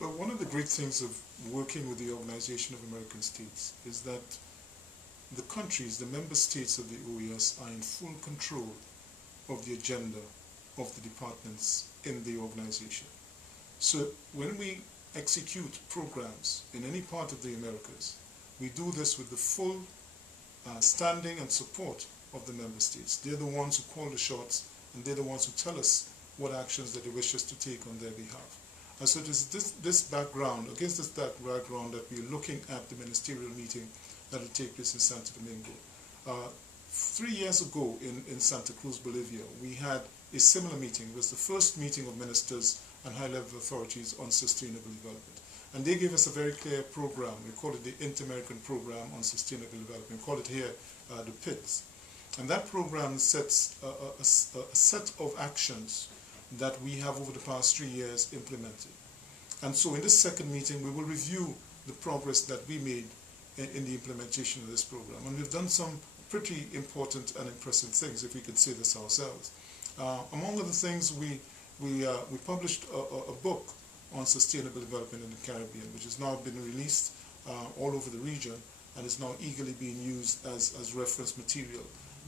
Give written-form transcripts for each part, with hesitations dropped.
Well, one of the great things of working with the Organization of American States is that the countries, the member states of the OES, are in full control of the agenda of the departments in the organization. So when we execute programs in any part of the Americas, we do this with the full standing and support of the member states. They're the ones who call the shots, and they're the ones who tell us what actions that they wish us to take on their behalf. And so it is this background, against this background, that we're looking at the ministerial meeting that will take place in Santo Domingo. 3 years ago in Santa Cruz, Bolivia, we had a similar meeting. It was the first meeting of ministers and high-level authorities on sustainable development. And they gave us a very clear program. We call it the Inter-American Program on Sustainable Development. We call it here the PIDS. And that program sets a set of actions that we have over the past 3 years implemented. And so in this second meeting, we will review the progress that we made in the implementation of this program. And we've done some pretty important and impressive things, if we could say this ourselves. Among other things, we published a book on sustainable development in the Caribbean, which has now been released all over the region and is now eagerly being used as reference material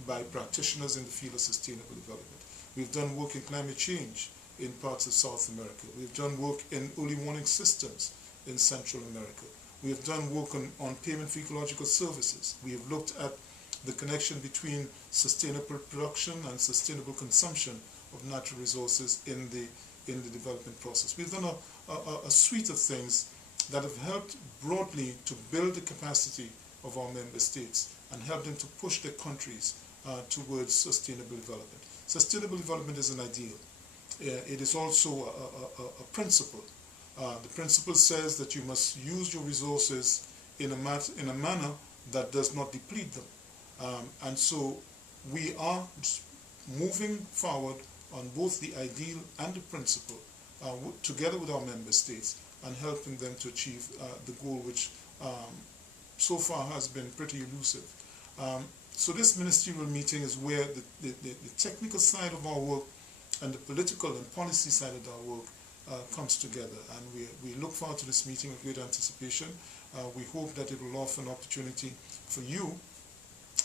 by practitioners in the field of sustainable development. We've done work in climate change in parts of South America. We've done work in early warning systems in Central America. We have done work on payment for ecological services. We have looked at the connection between sustainable production and sustainable consumption of natural resources in the development process. We've done a suite of things that have helped broadly to build the capacity of our member states and help them to push their countries towards sustainable development. Sustainable development is an ideal. It is also a principle. The principle says that you must use your resources in a manner that does not deplete them. And so we are moving forward on both the ideal and the principle together with our member states and helping them to achieve the goal, which so far has been pretty elusive. So this ministerial meeting is where the technical side of our work and the political and policy side of our work comes together. And we look forward to this meeting with great anticipation. We hope that it will offer an opportunity for you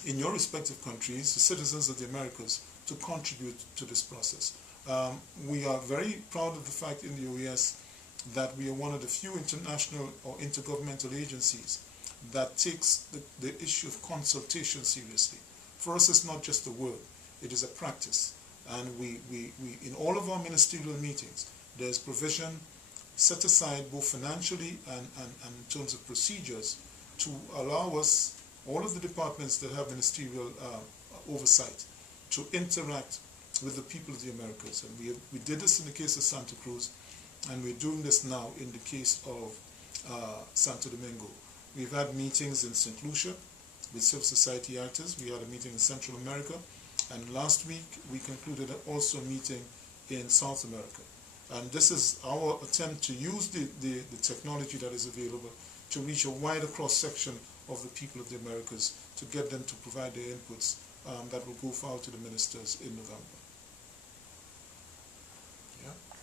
in your respective countries, the citizens of the Americas, to contribute to this process. We are very proud of the fact in the OES that we are one of the few international or intergovernmental agencies that takes the issue of consultation seriously. For us, it's not just a word, it is a practice. And we in all of our ministerial meetings, there's provision set aside both financially and in terms of procedures to allow us, all of the departments that have ministerial oversight, to interact with the people of the Americas. And we did this in the case of Santa Cruz, and we're doing this now in the case of Santo Domingo. We've had meetings in St. Lucia with civil society actors. We had a meeting in Central America, and last week we concluded also a meeting in South America. And this is our attempt to use the technology that is available to reach a wider cross-section of the people of the Americas, to get them to provide their inputs that will go forward to the ministers in November.